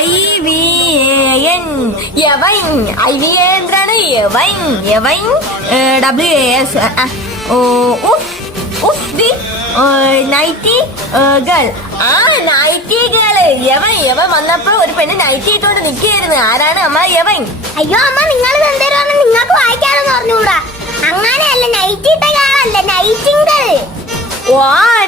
IVAN യവൻ IVAN എന്താണ് യവൻ യവൻ WAS nightie girl nightie girl യവൻ വന്നപ്പോ ഒരു പെണ്ണ് നൈറ്റി ഇട്ടുകൊണ്ട് നിൽക്കുകയായിരുന്നു. ആരാണ് അമ്മ യവൻ? അയ്യോ അമ്മ, നിങ്ങൾ എന്തേലും നിങ്ങൾക്ക് വായിക്കാണെന്ന് പറഞ്ഞൂടാ. അങ്ങനെയല്ല, നൈറ്റി ഇട്ട ഗേളല്ല, നൈറ്റിംഗിൾ. ഓ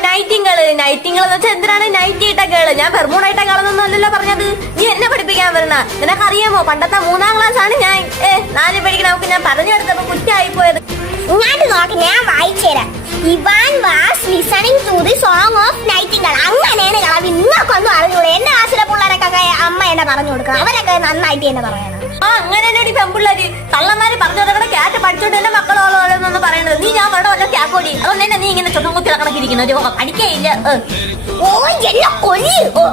നൈറ്റിംഗിള് എന്ന് വെച്ചാൽ എന്തിനാണ് നൈറ്റി ഇട്ട ഗേള്? ഞാൻ പെർമൂണായിട്ട ഗേളെന്നൊന്നും അല്ലല്ലോ പറഞ്ഞത്. നീ എന്നെ പഠിപ്പിക്കാൻ വരണ? നിനക്കറിയാമോ പണ്ടത്തെ 3ാം ക്ലാസ് ആണ് ഞാൻ 4 പഠിക്കണ. നമുക്ക് ഞാൻ പറഞ്ഞെടുത്തപ്പോ കുറ്റായി പോയത്. ഇങ്ങോട്ട് നോക്കി, ഞാൻ വായിച്ചുതരാം. Ivan was listening to the song of nightingale. അങ്ങനെയാണ് കളവി. നിങ്ങൾക്കൊന്നും അറിഞ്ഞൂടെ? എന്റെ ക്ലാസ്സിലെ പിള്ളേരൊക്കെ അമ്മ എന്നെ പറഞ്ഞു കൊടുക്കണം. അവരൊക്കെ നന്നായിട്ട് എന്നെ പറയണം. അങ്ങനെ തന്നെയാണ് പെൺപിള്ളേര് തള്ളന്മാര് പറഞ്ഞു കൊടുക്കണ ക്യാറ്റ് പഠിച്ചോണ്ട് എന്റെ മക്കളോളോന്ന് പറയണത്. നീ ഞാൻ വേണ്ട വല്ല ക്യാക്കോടി അതുകൊണ്ട് തന്നെ നീ ഇങ്ങനെ ചുട്ടും കുത്തി കണക്കിരിക്കുന്നു. പഠിക്കയില്ല. ഓ എന്നെ കൊല്ലു.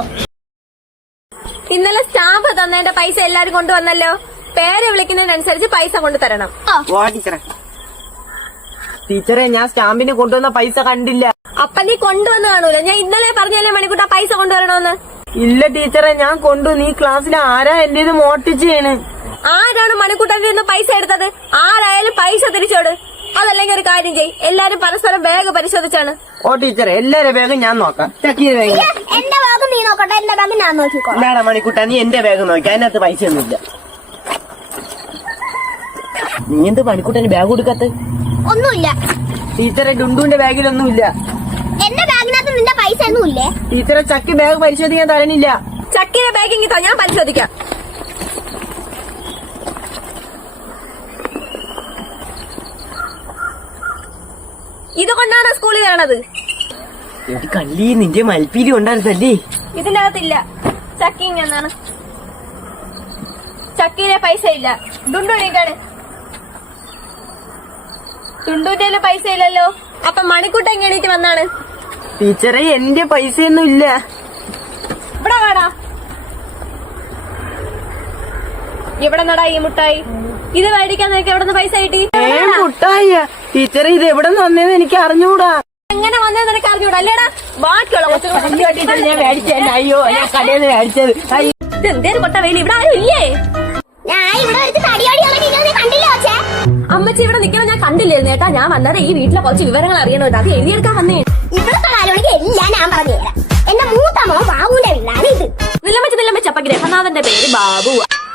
ഇന്നലെ സ്റ്റാമ്പ് തന്നതിന്റെ പൈസ എല്ലാരും കൊണ്ടുവന്നല്ലോ. പേര് വിളിക്കുന്നതിനനുസരിച്ച് പൈസ കൊണ്ടു തരണം. ടീച്ചറെ, ഞാൻ സ്റ്റാമ്പിന് കൊണ്ടുവന്ന പൈസ കണ്ടില്ല. അപ്പൊ നീ കൊണ്ടുവന്ന് കാണൂല. ഞാൻ ഇന്നലെ പറഞ്ഞല്ലേ മണിക്കൂട്ട പൈസ കൊണ്ടുവരണോന്ന്. ഇല്ല ടീച്ചറെ, ഞാൻ കൊണ്ടു. നീ ക്ലാസ്സിൽ ആരാ എന്റേത് മോട്ടിച്ചാണ്? ആരാണ് മണിക്കൂട്ടന്റെ നിന്ന് പൈസ എടുത്തത്? ആരായാലും പൈസ തിരിച്ചോട്. അതല്ലെങ്കിൽ ഒരു കാര്യം ചെയ്, എല്ലാരും പരസ്പരം ബാഗ് പരിശോധിച്ചാണ്. ഓ ടീച്ചറെ, എല്ലാരും ബാഗും ഞാൻ നോക്കാം. എന്റെ ബാഗ് നീ നോക്കട്ടെ, എന്റെ ബാഗ് ഞാൻ നോക്കിക്കോളാം. വേണം മണിക്കൂട്ട, നീ എന്റെ ബാഗ് നോക്കി. അതിനകത്ത് പൈസ ഒന്നുമില്ല. നീ എന്ത് മണിക്കൂട്ടന് ബാഗ് കൊടുക്കാത്ത? ഒന്നുമില്ല ടീച്ചറെ, ഡുണ്ടുവിന്റെ ബാഗിലൊന്നുമില്ല. എന്റെ ബാഗിനകത്ത് നിന്റെ പൈസ ഒന്നുമില്ലേ? ടീച്ചറെ, ചക്കി ബാഗ് പരിശോധിക്കാൻ തരണില്ല. ചക്കിന്റെ ബാഗിങ് ഞാൻ പരിശോധിക്കാം. ഇതുകൊണ്ടാണ് സ്കൂളിൽ വരണത്. കള്ളി, നിന്റെ മൽപ്പീരി ഉണ്ടായിരുന്നല്ലേ? ഇതിനകത്തില്ല. ചക്കിങ് എന്നാണ്. ചക്കിയിലെ പൈസ ഇല്ല. ഡുണ്ടുണിക്കാണ്. ഡുണ്ടുന്റെ പൈസ ഇല്ലല്ലോ. അപ്പൊ മണിക്കൂട്ട എങ്ങനെയിട്ട് വന്നാണ്? ടീച്ചറെ, എന്റെ പൈസയൊന്നും ഇല്ല. ഇവിടെ വേടാ. ഇവിടെ നടാ ഈ മുട്ടായി. ഇത് മേടിക്കാൻ നോക്കി എവിടെ നിന്ന് പൈസ കിട്ടി? മുട്ടായ ടീച്ചറെ, ഇത് എവിടെ നിന്ന് വന്നേന്ന് എനിക്ക് അറിഞ്ഞൂടാ. എങ്ങനെ വന്നതെന്ന് എനിക്ക് അറിഞ്ഞൂടാ അല്ലേടാ? ബാക്കിയുള്ള ഞാൻ മേടിച്ചത്. അയ്യോ, ഞാൻ കടയിൽ നിന്ന് മേടിച്ചത്. ഇതെന്തേലും കൊട്ട വെയിൽ. ഇവിടെ ആരും ഇല്ലേ? അമ്മച്ചി ഇവിടെ നിൽക്കണം ഞാൻ കണ്ടില്ലായിരുന്നു കേട്ടാ. ഞാൻ വന്നത് ഈ വീട്ടിലെ കുറച്ച് വിവരങ്ങൾ അറിയണമല്ലോ. അത് എഴുതിയെടുക്കാൻ വന്നേ. ഇവിടുത്തെ കാര്യമാണെങ്കിൽ എല്ലാം ഞാൻ പറഞ്ഞുതരാം. എന്റെ മൂത്ത മോൻ ബാബുവിന്റെ വീടാണ് ഇത്. നിലമ്പച്ച അപ്പൊ ഗ്രഹനാഥന്റെ പേര് ബാബു.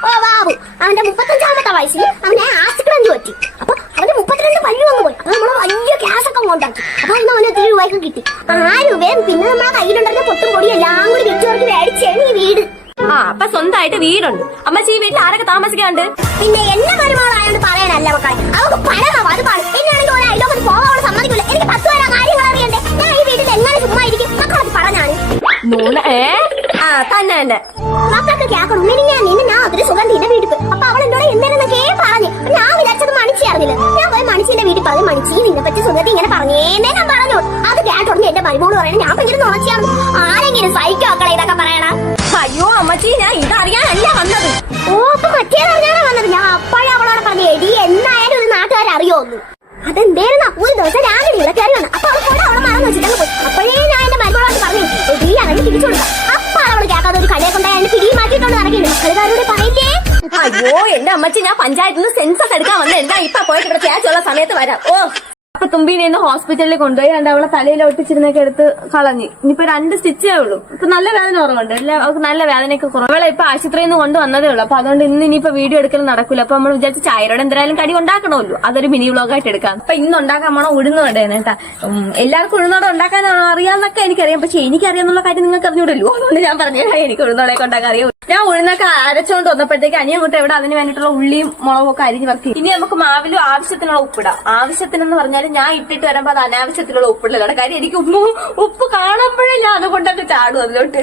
ഓ ബാബു, അവന്റെ 35ാമത്തെ വയസ്സിൽ അവനെ ആസ്ക്രഞ്ച് പറ്റി. അപ്പൊ അവന്റെ 32 പല്ലു വന്നു പോയി. അപ്പൊ നമ്മള് വലിയ ക്യാഷ് ഒക്കെ കൊണ്ടാക്കി. അപ്പൊ ഇന്ന് അവന് 3 രൂപയ്ക്ക് കിട്ടി. 6 രൂപയും പിന്നെ നമ്മളെ കയ്യിലുണ്ടായിരുന്ന പൊട്ടും പൊടിയും എല്ലാം കൂടി വിറ്റുവർക്ക് മേടിച്ചാണ് ഈ വീട്. അപ്പൊ സ്വന്തമായിട്ട് വീടുണ്ട്. അമ്മച്ചി ഈ വീട്ടിൽ ആരൊക്കെ താമസിക്കാണ്ട്? പിന്നെ എന്നെ മരുമകളായോണ്ട് പറയാനല്ല മക്കളെ, അവർക്ക് പഴമ വലുതാണ്. എന്നാണെങ്കിൽ ഒരു അയലോകത്ത് പോകാൻ സമ്മതിക്കില്ല. എനിക്ക് 10 വരെ കാര്യങ്ങൾ അറിയണ്ടേ. ഞാൻ ഈ വീട്ടിൽ എങ്ങനെ ചുമ്മാ ഇരിക്കും? മക്കളത് പറഞ്ഞാണ് തന്നെ മക്കൾക്ക് കേൾക്കണം. ഞാൻ അതിന് സുഖം നിന്റെ വീട്ടിൽ പോയി. അപ്പൊ അവൾ എന്നോട് എന്തെന്നൊക്കെ പറഞ്ഞു. ഞാൻ വിചാരിച്ചത് മണിച്ചി അറിഞ്ഞില്ല. ഞാൻ പോയി മണിച്ചിന്റെ വീട്ടിൽ പറഞ്ഞു, മണിച്ചി നിന്നെ പറ്റി സുഖത്തിൽ ഇങ്ങനെ പറഞ്ഞേന്നേ ഞാൻ പറഞ്ഞു. അത് കേട്ടോടനെ എന്റെ മരുമോള് പറയണേ ഞാൻ ഭയങ്കര നോച്ചിയാണ്. ആരെങ്കിലും സഹിക്കോ മക്കളെ ഇതൊക്കെ പറയണ? അയ്യോ അമ്മച്ചി, ഞാൻ ഇതറിയാനല്ല വന്നത്. ഓ, അപ്പൊ മറ്റേതറിയാനാ വന്നത്. ഞാൻ അപ്പോഴേ അവളോട് പറഞ്ഞു, എടി എന്നായാലും ഒരു നാട്ടുകാരറിയോന്നു. അതെന്തേലും ഒരു ദിവസം രാവിലെ വിളക്കാരി വന്നു. അപ്പൊ അവൾ കൂടെ അവളെ മറന്നു വെച്ചിട്ടങ്ങ് പോയി. അപ്പോഴേ ഞാൻ എന്റെ മരുമോളോട് പറഞ്ഞു, എടി അങ്ങനെ തിരിച്ചു കൊടുക്കാം. അപ്പൊ അവള് കേൾക്കാതെ ഒരു കളിയെ കൊണ്ടായി അതിന്റെ പിടിയും മാറ്റിയിട്ടോണ്ട് നടക്കില്ല. മക്കളുകാരോട് പറയില്ലേ? അയ്യോ എന്റെ അമ്മച്ചി, ഞാൻ പഞ്ചായത്തിൽ നിന്ന് സെൻസസ് എടുക്കാൻ വന്ന. എന്താ ഇപ്പൊ പോയിട്ട് ഇവിടെ ക്യാച്ചുള്ള സമയത്ത് വരാം. ഓ, അപ്പൊ തുമ്പിനെ ഒന്ന് ഹോസ്പിറ്റലിൽ കൊണ്ടുപോയി. രണ്ട് അവളെ തലയിൽ ഒട്ടിച്ചിരുന്നൊക്കെ എടുത്ത് കളഞ്ഞു. ഇനിയിപ്പോ 2 സ്റ്റിച്ചേ ഉള്ളൂ. ഇപ്പൊ നല്ല വേദന കുറവുണ്ട്. അവർക്ക് നല്ല വേദനയൊക്കെ കുറവ്. അവളെ ഇപ്പൊ ആശുപത്രിയിൽ നിന്ന് കൊണ്ടുവന്നതേ ഉള്ളൂ. അപ്പൊ അതുകൊണ്ട് ഇനിയിപ്പോ വീഡിയോ എടുക്കലും നടക്കൂല. അപ്പൊ നമ്മൾ വിചാരിച്ച് ചായരോടെ എന്തായാലും കടി ഉണ്ടാക്കണമല്ലോ. അതൊരു മിനി വ്ലോഗായിട്ട് എടുക്കാം. അപ്പൊ ഇന്ന് ഉണ്ടാക്കാൻ പോണോ ഉഴുന്നുവടയാണ് കേട്ടാ. എല്ലാവർക്കും ഉഴുന്നോടെ ഉണ്ടാക്കാൻ അറിയാന്നൊക്കെ എനിക്കറിയാം. പക്ഷെ എനിക്കറിയാന്നുള്ള കാര്യം നിങ്ങൾക്ക് അറിഞ്ഞൂടല്ലോ. അതുകൊണ്ട് ഞാൻ പറഞ്ഞാൽ എനിക്ക് ഉഴുന്നോടെയൊക്കെ ഉണ്ടാക്കാൻ അറിയാം. ഞാൻ ഉഴുന്നൊക്കെ അരച്ചോണ്ട് വന്നപ്പോഴത്തേക്ക് അനിയൻകുട്ടി എവിടെ അതിന് വേണ്ടിയിട്ടുള്ള ഉള്ളിയും മുളകും ഒക്കെ അരിഞ്ഞ് വെക്കും. ഇനി നമുക്ക് മാവിലും ആവശ്യത്തിനുള്ള ഉപ്പിടാം. ആവശ്യത്തിനെന്ന് പറഞ്ഞാൽ ഞാൻ ഇട്ടിട്ട് വരുമ്പോ അത് അനാവശ്യത്തിലുള്ള ഉപ്പിടലാണ്. കാര്യം എനിക്ക് ഉപ്പ് കാണുമ്പോഴേ ഞാൻ അതുകൊണ്ടൊക്കെ ചാടും അതിലോട്ട്.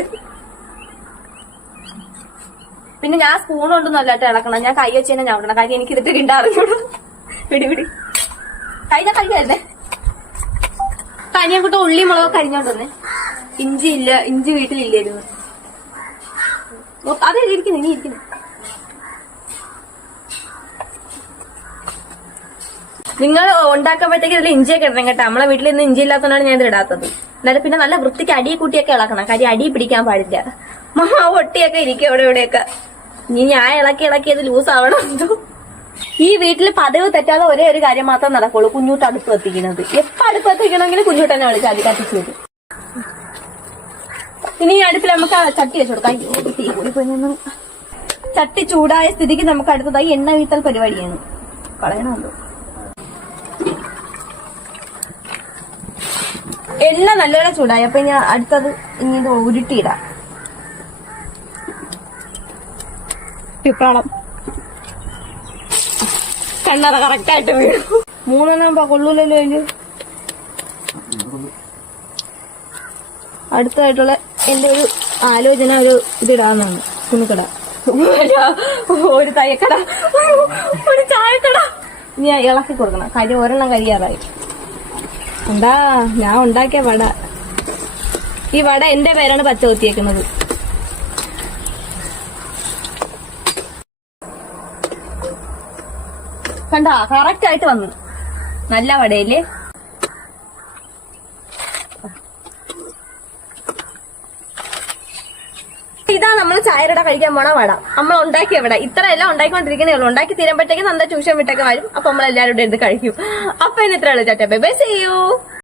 പിന്നെ ഞാൻ സ്പൂൺ കൊണ്ടൊന്നും അല്ലാട്ട് ഇളക്കണം. ഞാൻ കൈ വെച്ച് തന്നെ ഞവക്കണം. കാര്യം എനിക്ക് ഇതിട്ട് കിണ്ടാറിഞ്ഞോളൂ. പിടി കഴിഞ്ഞ കഴിക്കായിരുന്നേ. അനിയൻകുട്ടി ഉള്ളി മുളകൊക്കെ അരിഞ്ഞോണ്ട് വന്നേ. ഇഞ്ചി ഇല്ല, ഇഞ്ചി വീട്ടിലില്ലായിരുന്നു. അതെ ഇരിക്കുന്നു, ഇനി ഇരിക്കുന്നു. നിങ്ങൾ ഉണ്ടാക്കുമ്പോഴത്തേക്ക് ഇതിൽ ഇഞ്ചിയൊക്കെ ഇടണം കേട്ടോ. നമ്മളെ വീട്ടിൽ ഇന്ന് ഇഞ്ചി ഇല്ലാത്തതുകൊണ്ടാണ് ഞാൻ ഇത് ഇടാത്തത്. എന്നാലും പിന്നെ നല്ല വൃത്തിക്ക് അടി കൂട്ടിയൊക്കെ ഇളക്കണം. കാര്യം അടി പിടിക്കാൻ പാടില്ല. മാവ് ഒട്ടിയൊക്കെ ഇരിക്കും അവിടെ ഇവിടെയൊക്കെ. ഇനി ഞാൻ ഇളക്കിയത് ലൂസ് ആവണം എന്തോ. ഈ വീട്ടിൽ പതിവ് തെറ്റാതെ ഒരേ ഒരു കാര്യം മാത്രം നടക്കുള്ളൂ, കുഞ്ഞൂട്ട് അടുപ്പ് കത്തിക്കുന്നത്. എപ്പോ അടുപ്പ് കത്തിക്കണമെങ്കിലും കുഞ്ഞൂട്ടനെ വിളിച്ചാൽ മതി കത്തിച്ചു വരും. ഇനി ഈ അടുപ്പിൽ നമുക്ക് ആ ചട്ടി വെച്ചു കൊടുക്കാം. അയ്യോ, തീ കൂടിപ്പോയി. ചട്ടി ചൂടായ സ്ഥിതിക്ക് നമുക്ക് അടുത്തതായി എണ്ണ വീത്തൽ പരിപാടിയാണ്. കളയണമല്ലോ. എണ്ണ നല്ലപോലെ ചൂടായി. അപ്പൊ ഞാൻ അടുത്തത് ഇനി ഇത് ഉരുട്ടിയിടാം. പിപ്രാളം കണ്ണറ കറക്റ്റായിട്ട് വീഴും. 3 കൊള്ളൂലല്ലോ അതില്. അടുത്തതായിട്ടുള്ള എന്റെ ഒരു ആലോചന ഒരു ഇതിടാന്നാണ്. തുണിക്കട, ഒരു തയ്യക്കട, ഒരു ചായക്കട. ഇനി ഇളക്കി കൊടുക്കണം. ഒരെണ്ണം കരിയാറായി. എന്താ ഞാൻ ഉണ്ടാക്കിയ വട. ഈ വട എന്റെ പേരാണ് പച്ച കുത്തിയേക്കുന്നത്. കണ്ടാ കറക്റ്റ് ആയിട്ട് വന്നു. നല്ല വടയില്ലേ. ഇതാ നമ്മൾ ചായയുടെ കഴിക്കാൻ പോണ വട. നമ്മൾ ഉണ്ടാക്കിയ വട. ഇത്രയെല്ലാം ഉണ്ടാക്കിക്കൊണ്ടിരിക്കുന്നേ ഉള്ളൂ. ഉണ്ടാക്കി തീരുമ്പോഴത്തേക്കും നമ്മുടെ ട്യൂഷൻ വിട്ടൊക്കെ വരും. അപ്പൊ നമ്മൾ എല്ലാവരും ഇത് കഴിക്കും. അപ്പൊ ഇന്ന് ഇത്രയുള്ളൂ. ചാറ്റ ബൈ ബൈ, സീ യു.